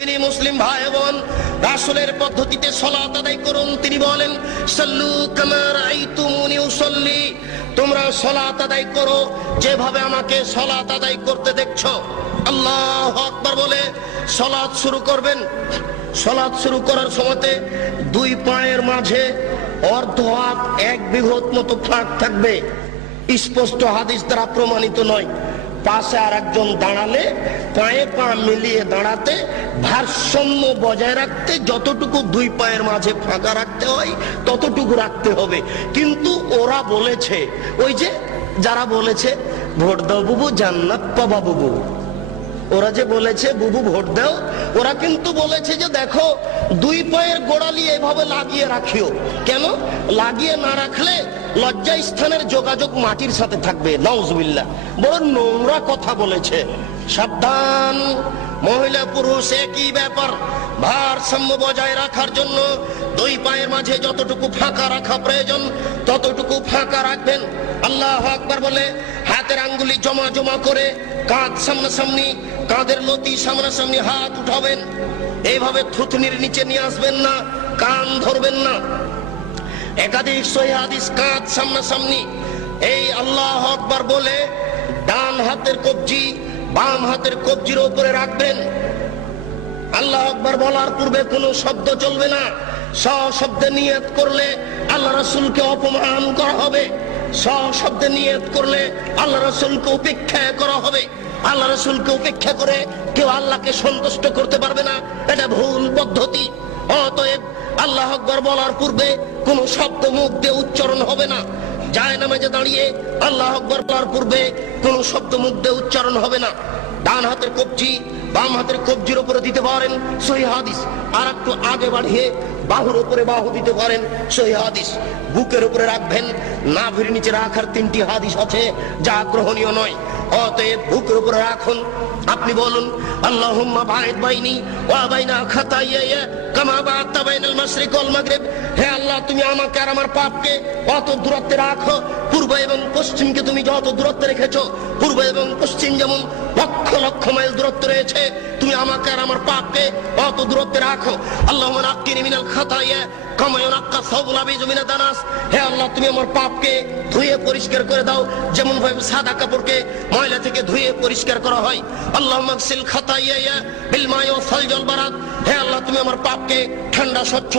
তিনি মুসলিম ভাই বোন, রাসূলের পদ্ধতিতে সালাত আদায় করুন। তিনি বলেন, সাল্লু কামা রাআইতুমুনি উসাল্লি, তোমরা সালাত আদায় করো যেভাবে আমাকে সালাত আদায় করতে দেখছো। আল্লাহু আকবার বলে সালাত শুরু করবেন। সালাত শুরু করার সময়তে দুই পায়ের মাঝে অর্ধ হাত এক বিঘত মতো ফাঁক থাকবে। স্পষ্ট হাদিস দ্বারা প্রমাণিত নয়। পাশে আর একজন দাঁড়ালে পায়ে পা মিলিয়ে দাঁড়াতে, ভারসাম্য বজায় রাখতে যতটুকু দুই পায়ের মাঝে ফাঁকা রাখতে হয় ততটুকু রাখতে হবে। কিন্তু ওরা বলেছে, ওই যে যারা বলেছে ভোট দাও বুবু জান্নাত পাবা বুবু, ওরা যে বলেছে বুবু ভোট দাও, ওরা কিন্তু বলেছে যে দেখো দুই পায়ের গোড়ালি এভাবে লাগিয়ে রাখিও। কেন লাগিয়ে না রাখলে লজ্জা স্থানের যোগাযোগ মাটির সাথে থাকবে। নাউজুবিল্লাহ, বড় নোংরা কথা বলেছে। সাবধান, মহিলা পুরুষ একই ব্যাপার। ভারসাম্য বজায় রাখার জন্য দুই পায়ের মাঝে যতটুকু ফাঁকা রাখা প্রয়োজন ততটুকু ফাঁকা রাখবেন। আল্লাহু আকবার বলে হাতের আঙ্গুলি জমা জমা করে কাঁধ সামনাসামনি, কাঁধের লতি সামনাসামনি হাত উঠাবেন। এইভাবে থুতনির নিচে নিয়ে আসবেন না, কান ধরবেন না। একাধিক সহিহ হাদিস কাঁধ সামনাসামনি। এই আল্লাহু আকবার বলে ডান হাতের কবজি বাম হাতের কবজির উপরে রাখবেন। আল্লাহু আকবার বলার পূর্বে কোনো শব্দ চলবে না। সশব্দে নিয়ত করলে আল্লাহ রাসূলকে অপমান করা হবে। সশব্দে নিয়ত করলে আল্লাহ রাসূলকে উপেক্ষা করা হবে। আল্লাহ রাসূলকে উপেক্ষা করে কেউ আল্লাহকে সন্তুষ্ট করতে পারবে না, এটা ভুল পদ্ধতি। অতএব আল্লাহু আকবার বলার পূর্বে কোনো শব্দ মুখ দিয়ে উচ্চারণ হবে না। জায়নামাজে দাঁড়িয়ে আল্লাহু আকবার বলার পূর্বে কোনো শব্দ মুখ দিয়ে উচ্চারণ হবে না। ডান হাতের কবজি বাম হাতের কবজির উপরে দিতে পারেন, সহিহ হাদিস। আর একটু আগে বাড়িয়ে বাহুর উপরে বাহু দিতে পারেন, সহিহ হাদিস। বুকের উপরে রাখবেন, নাভির নিচে রাখার 3টি হাদিস আছে যা গ্রহণীয় নয়। অতএব বুকের উপরে রাখুন। আপনি বলুন, আল্লাহুম্মা বা'id বাইনি ওয়া বাইনা খাতায়ায়া কামা বা'আতা বাইনাল মাশরিক ওয়াল মাগরিব। হে আল্লাহ, তুমি আমাকে আর আমার পাপকে অত দূরত্বে রাখো, পূর্ব এবং পশ্চিমকে তুমি যত দূরত্বে রেখেছো, পূর্ব এবং পশ্চিম যেমন লক্ষ লক্ষ মাইল দূরত্ব রয়েছে, তুমি আমাকে আর আমার পাপকে অত দূরত্বে রাখো। আল্লাহুম্মা নাক্কিনি মিনাল খাতায়া কামা ইউনাক্কা সাওবুল আবিযু মিনাদ দানাস। হে আল্লাহ, তুমি আমার পাপকে ধুয়ে পরিষ্কার করে দাও যেমন ভাবে সাদা কাপড়কে ময়লা থেকে ধুয়ে পরিষ্কার করা হয়। আল্লাহুম্মা গসিল খাতায়া বিল মা'i ওয়াস সালজি ওয়াল বারাদ। হে আল্লাহ, তুমি আমার পাপকে ঠান্ডা স্বচ্ছ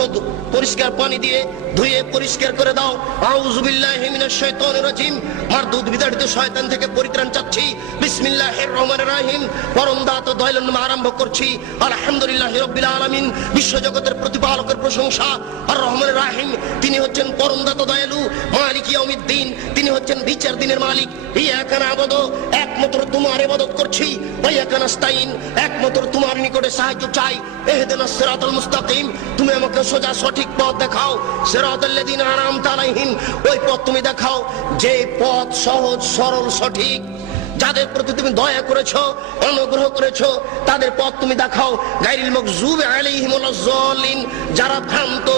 পরিষ্কার পানি দিয়ে ধুয়ে পরিষ্কার করে দাও। আউযু বিল্লাহি মিনাশ শাইতানির রাজিম। মারদুদ বিতাড়িত শয়তান থেকে পরিত্রাণ চাচ্ছি। বিসমিল্লাহির রহমানির রহিম। পরম দাতা দয়ালুর নামে আরম্ভ করছি। আলহামদুলিল্লাহি রাব্বিল আলামিন। বিশ্বজগতের প্রতিপালকের প্রশংসা। আর রহমানির রহিম, তিনি হচ্ছেন পরম দাতা দয়ালু। মালিক ইয়াউমিদ্দিন, তিনি হচ্ছেন বিচার দিনের মালিক। ইয়াকা না'বুদু, একমাত্র তোমার ইবাদত করছি। ওয়া ইয়াকা নাস্তাইন, একমাত্র তোমার নিকটে সাহায্য চাই। ইহদিনাস সিরাতাল মুস্তাকিম, তুমি আমাকে সোজা সঠিক পথ দেখাও। সিরাতাল্লাযিনা আন'আমতা আলাইহিম, ওই পথ তুমি দেখাও যে পথ সহজ সরল সঠিক। যাদের প্রতি তুমি দয়া করেছো, অনুগ্রহ করেছো, তাদের পথ তুমি দেখাও। গায়রিল মাগযুবি আলাইহিম ওয়ালাজ যালিন, যারা ভ্রান্ত,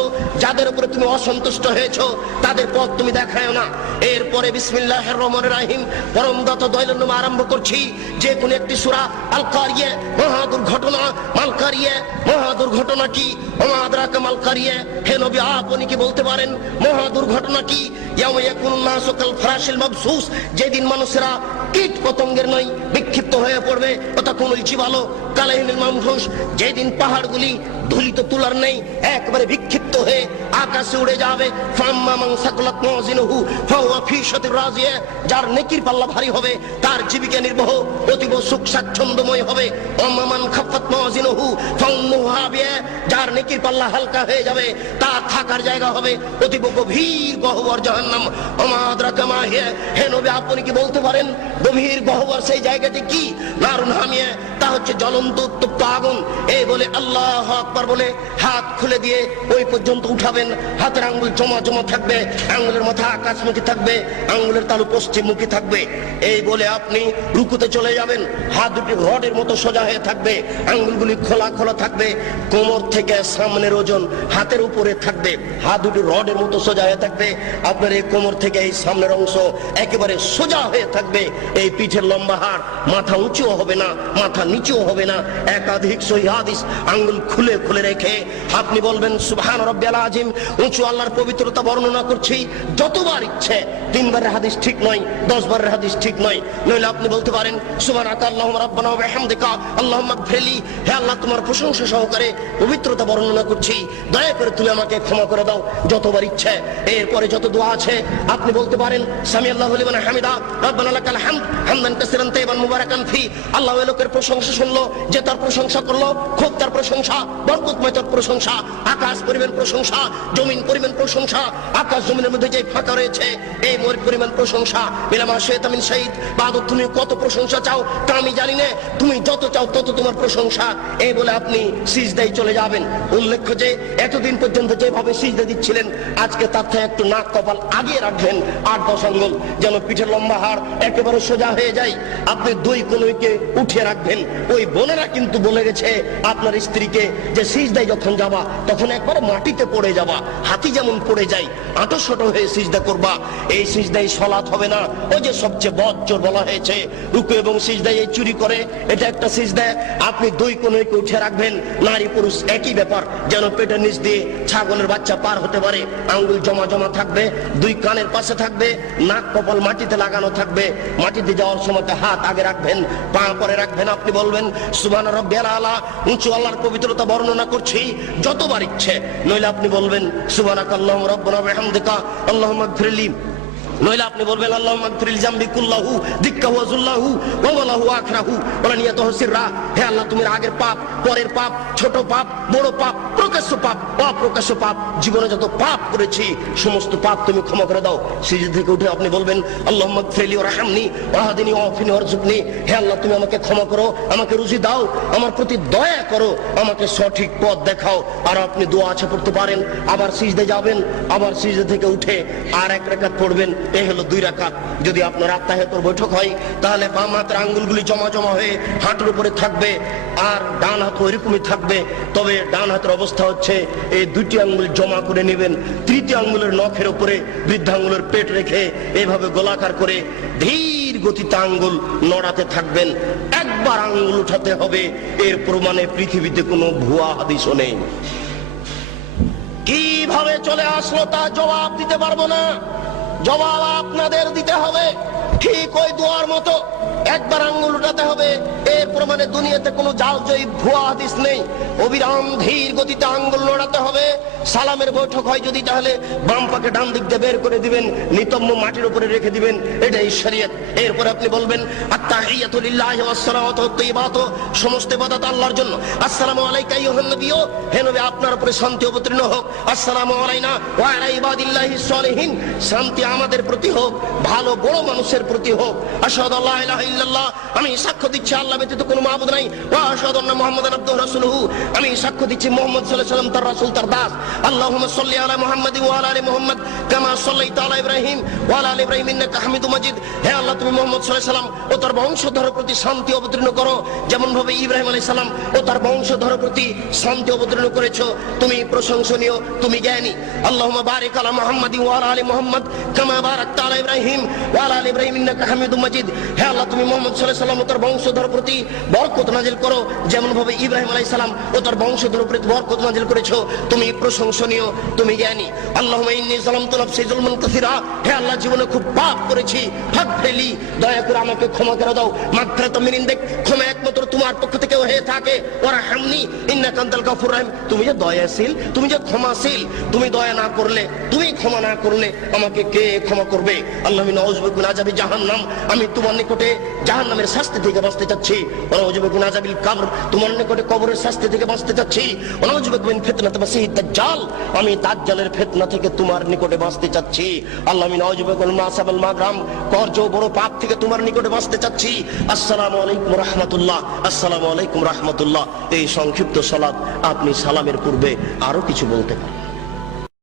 যাদের উপরে তুমি অসন্তুষ্ট হয়েছো, তাদের পথ তুমি দেখায়ো না। এরপরে বিসমিল্লাহির রহমানির রহিম, পরম দাতা দয়ালুর নামে আরম্ভ করছি। যে কোনো একটি সূরা। আল কারিয়া, মহা দুর্ঘটনা। মাল কারিয়া, মহা দুর্ঘটনা কি? ওমা আদরাকা মাল কারিয়া। হে নবী, আপনি কি বলতে পারেন মহা দুর্ঘটনা কি? ইয়াউমা ইয়াকুনুন নাসু কাল ফারাশিল মাবসুস, যেদিন মানুষেরা কীট পতঙ্গের নয় বিক্ষিপ্ত হয়ে পড়বে। ওয়াতাকুনুল জিবালু কালাইহিল মানফুস, যেদিন পাহাড়গুলি ধুলিত তুলার নেই একবারে বিক্ষিপ্ত হয়ে আকাশে উড়ে যাবে। ফাম্মা মান সাকুলাত মাওয়াজিনুহু ফাহুয়া ফি শাতির রাজিয়া, যার নেকির পাল্লা ভারী হবে তার জীবিকা নির্বাহ অতীব সুখ স্বাচ্ছন্দ্যময় হবে। ওয়াম্মা মান খাফফাত মাওয়াজিনুহু ফাউম্মুহু হাবিয়া, যার নেকির পাল্লা হালকা হয়ে যাবে তার থাকার জায়গা হবে অতীব গভীর গহ্বর জাহান্নাম। ওমা আদরাকা মা হিয়া, হে নবী, আপনি কি বলতে পারেন গভীর গহ্বর সেই জায়গাটি কি? নারুন হামিয়া, তা হচ্ছে জ্বলন্ত উত্তপ্ত আগুন। এই বলে আল্লাহু আকবার বলে হাত খুলে দিয়ে ওই পর্যন্ত উঠাবেন। হাতের আঙ্গুল জমা জমা থাকবে, আঙ্গুলের মাথা আকাশমুখী থাকবে, আঙ্গুলের তালু পশ্চিমমুখী থাকবে। এই বলে আপনি রুকুতে চলে যাবেন। হাত দুটি রডের মতো সোজা হয়ে থাকবে, আঙ্গুলগুলি খোলা খোলা থাকবে। কোমর থেকে সামনের ওজন হাতের উপরে থাকবে, হাত দুটি রডের মতো সোজা হয়ে থাকবে, আপনার এই কোমর থেকে এই সামনের অংশ একেবারে সোজা হয়ে থাকবে, এই পিঠের লম্বা হাড়, মাথা উঁচুও হবে না মাথা নিচুও হবে না। একাধিক সহিহ হাদিস আঙ্গুল খুলে খুলে রেখে আপনি বলবেন সুবহান রাব্বিয়াল আযীম। উঁচু আল্লাহর পবিত্রতা বর্ণনা করছি, যতবার ইচ্ছে, 3 বারের হাদিস ঠিক নয়, 10 বারের হাদিস ঠিক নয়। নইলে আপনি বলতে পারেন সুবহানাকা আল্লাহুম্মা রাব্বানা ওয়া বিহামদিকা আল্লাহুম্মা ইগফিরলি, হে আল্লাহ তোমার প্রশংসা সহকারে পবিত্রতা বর্ণনা করছি, দয়া করে তুমি আমাকে ক্ষমা করে দাও, যতবার ইচ্ছে। এরপরে যত দোয়া আছে আপনি বলতে পারেন সামি আল্লাহু লিমান হামিদা রাব্বানা লাকাল হামদ হামদান কাসীরান তাইয়িবান মুবারাকান ফি। আল্লাহ ওই লোকের প্রশংসা শুনলো যে তার প্রশংসা করলো, খুব তার প্রশংসা, বরকতময় তার প্রশংসা। আকাশ পরিমাণ প্রশংসা, জমিন পরিমাণ প্রশংসা, আকাশ জমিনের মধ্যে যে ফাঁকা রয়েছে এই পরিমাণ প্রশংসা। বিলামা শেতামিন শহীদ বাদত, তুমি কত প্রশংসা চাও তা আমি জানি না, তুমি যত চাও তত তোমার প্রশংসা। এই বলে আপনি সিজদায় চলে যাবেন। উল্লেখ্য যে এতদিন পর্যন্ত যেভাবে সিজদা দিচ্ছিলেন, আজকে তার থেকে একটু নাক কপাল আগিয়ে রাখবেন 8-10 আঙ্গুল, যেন পিঠের লম্বা হাড় একেবারে সোজা হয়ে যায়। আপনি 2 কনুইকে উঠিয়ে রাখবেন। ওই বোনেরা কিন্তু বলে গেছে আপনার স্ত্রীকে যে সিজদায় যখন যাবা তখন একবারে মাটিতে পড়ে যাবা, হাতি যেমন পড়ে যায় আঁটো হয়ে সিজদা করবা। এই সিজদায় সালাত হবে না। ওই যে সবচেয়ে বজ্জর বলা হয়েছে রুকু এবং সিজদায় এই চুরি করে, এটা একটা সিজদা। আপনি 2 কনুইকে উঠে রাখবেন, নারী পুরুষ একই ব্যাপার, যেন পেটের নিচ দিয়ে ছাগলের বাচ্চা পার হতে পারে। আঙ্গুল জমা জমা থাকবে, 2 কানের পাশে থাকবে, নাক কপাল মাটিতে লাগানো থাকবে। মাটিতে যাওয়ার সময় হাত আগে রাখবেন, পা পরে রাখবেন। আপনি বলবেন সুবহান রাব্বিয়াল আলা, উঁচু আল্লাহর পবিত্রতা বর্ণনা করছি, যতবার ইচ্ছে। নইলে আপনি বলবেন সুবহানাকা আল্লাহুম্মা রাব্বানা ওয়া বিহামদিকা আল্লাহুম্মা ইগফিরলি। নইলে আপনি বলবেন আল্লাহুম্মা ইগফিরলি জামবি কুল্লাহু দিক্কাহু ওয়া যুল্লাহু ওয়া ওয়ালাহু আখরাহু ওয়া নিয়াতুহু সিররা। হে আল্লাহ, তুমি আগের পাপ, পরের পাপ, ছোট পাপ, বড় পাপ, প্রকাশ্য পাপ, অপ্রকাশ্য পাপ, জীবনে যত পাপ করেছি সমস্ত পাপ তুমি ক্ষমা করে দাও। সিজদা থেকে উঠে আপনি বলবেন আল্লাহুম্মা ইগফিরলি ওয়ারহামনি ওয়াহদিনি ওয়াফিনি ওয়ারযুকনি। হে আল্লাহ, তুমি আমাকে ক্ষমা করো, আমাকে রুজি দাও, আমার প্রতি দয়া করো, আমাকে সঠিক পথ দেখাও। আর আপনি দোয়া আছে পড়তে পারেন, আবার সিজদা যাবেন, আবার সিজদা থেকে উঠে আর 1 রাকাত পড়বেন। এই হলো 2 রাকাত। যদি আপনার আত্মাহিয়াতুর বৈঠক হয় তাহলে বাম হাতের আঙ্গুলগুলি জমা জমা হয়ে হাঁটুর উপরে থাকবে, আর ডান হাত ওইরকমই থাকবে। তবে ডান হাতের অবস্থা হচ্ছে এই 2টি আঙ্গুল জমা করে নেবেন, 3টি আঙ্গুলের নখের উপরে বৃদ্ধাঙ্গুলের পেট রেখে এইভাবে গোলাকার করে ধীর গতিতে আঙ্গুল নড়াতে থাকবেন। একবার আঙ্গুল উঠাতে হবে, এর প্রমাণে পৃথিবীতে কোনো ভুয়া হাদিসও নেই। কিভাবে চলে আসলো তা জবাব দিতে পারবো না, জবাব আপনাদের দিতে হবে। ঠিক ওই দোয়ার মতো একবার আঙ্গুল উঠাতে হবে, এর প্রমাণে দুনিয়াতে কোনো জালজয়ী ভুয়া হাদিস নেই। অবিরাম ধীর গতিতে আঙ্গুল নড়াতে হবে। সালামের বৈঠক হয় যদি, তাহলে বাম পাকে ডান দিক দিয়ে বের করে দিবেন, নিতম্ব মাটির উপরে রেখে দিবেন, এটাই শরীয়ত। এরপরে আপনি বলবেন আত্তাহিয়াতু লিল্লাহি ওয়াস সালাওয়াতু ওয়াত তাইয়্যিবাতু, সমস্ত ইবাদত আল্লাহর জন্য। আসসালামু আলাইকা আইয়ুহান নবিয়্যু, হে নবী আপনার উপরে শান্তি অবতীর্ণ হোক। আসসালামু আলাইনা ওয়া আলা ইবাদিল্লাহিস সালিহিন, শান্তি আমাদের প্রতি হোক, ভালো বড় মানুষের প্রতি হোক। আশহাদু আল্লা ইলাহা ইল্লাল্লাহ, আমি সাক্ষ্য দিচ্ছি আল্লাহ ব্যতীত কোনো মাবুদ নাই। ওয়া আশহাদু আন্না মুহাম্মাদান আবদুহু ওয়া রাসূলুহু, আমি সাক্ষ্য দিচ্ছি মুহাম্মদ সাল্লাল্লাহু আলাইহি ওয়াসাল্লাম তার রাসূল, তার দাস। আল্লাহুম্মা সাল্লি আলা মুহাম্মাদি ওয়া আলা আলি মুহাম্মাদ কামা সাল্লাইতা আলা ইব্রাহিম ওয়া আলা আলি ইব্রাহিম ইন্নাকা হামিদুম মাজিদ। হে আল্লাহ, তুমি মুহাম্মদ সাল্লাল্লাহু আলাইহি ওয়াসাল্লাম ও তার বংশধরের প্রতি শান্তি অবতীর্ণ করো, যেমন ভাবে ইব্রাহিম আলাইহিস সালাম ও তার বংশধরের প্রতি শান্তি অবতীর্ণ করেছো। তুমি প্রশংসনীয়, তুমি জ্ঞানী। আল্লাহুম্মা বারিক আলা মুহাম্মাদি ওয়া আলা আলি মুহাম্মাদ কামা বারাকতা আলা ইব্রাহিম ওয়া আলা আলি ইব্রাহিম ইন্নাকা হামিদুম মাজিদ। হে আল্লাহ, তুমি মুহাম্মদ সাল্লাল্লাহু আলাইহি ওয়াসাল্লাম ও তার বংশধরের প্রতি বরকত নাজিল করো, যেমন ভাবে ইব্রাহিম আলাইহিস সালাম ও তার বংশধরের প্রতি বরকত নাজিল করেছো। তুমি প্রশংসনীয়, তুমি জ্ঞানী। আল্লাহুম্মা ইন্নী যালামতু নাফসি যুলমান কাসীরা, হে আল্লাহ, জীবনে খুব পাপ করেছি, ফাগফিরলি, দয়া করে আমাকে ক্ষমা করে দাও। মাগফিরাতাম মিন ইনদিক, ক্ষমা একমাত্র তোমার পক্ষ থেকে হয়ে থাকে। ওয়ারহামনি ইন্নাকা আনতাল গাফুর রাহিম, তুমি যে দয়াশীল, তুমি যে ক্ষমাশীল, তুমি দয়া না করলে, তুমি ক্ষমা না করলে আমাকে কে ক্ষমা করবে? আল্লাহ নাউযু বিকা মিন আযাবি জাহান্নাম, আমি তোমার নিকটে জাহান্নামের শাস্তি থেকে বাঁচতে চাচ্ছি। ওয়া নাউযু বিকা মিন আযাবিল কবর, তোমার নিকটে কবরের শাস্তি থেকে বাঁচতে চাচ্ছি। ওয়া নাউযু বিকা মিন ফিতনাতি মাসিহিদ দাজ্জাল, আমি দাজ্জালের ফিতনা থেকে তোমার নিকটে বাঁচতে চাচ্ছি। আল্লাহ নাউযু বিকা মিন মাসাবাল মাগরাম, কর্জ বড় পাপ থেকে তোমার নিকটে বাঁচতে চাচ্ছি। আসসালামু আলাইকুম রাহমাতুল্লাহ, আসসালামু আলাইকুম রাহমাতুল্লাহ। এই সংক্ষিপ্ত সালাত আপনি সালামের পূর্বে আরো কিছু বলতে পারেন।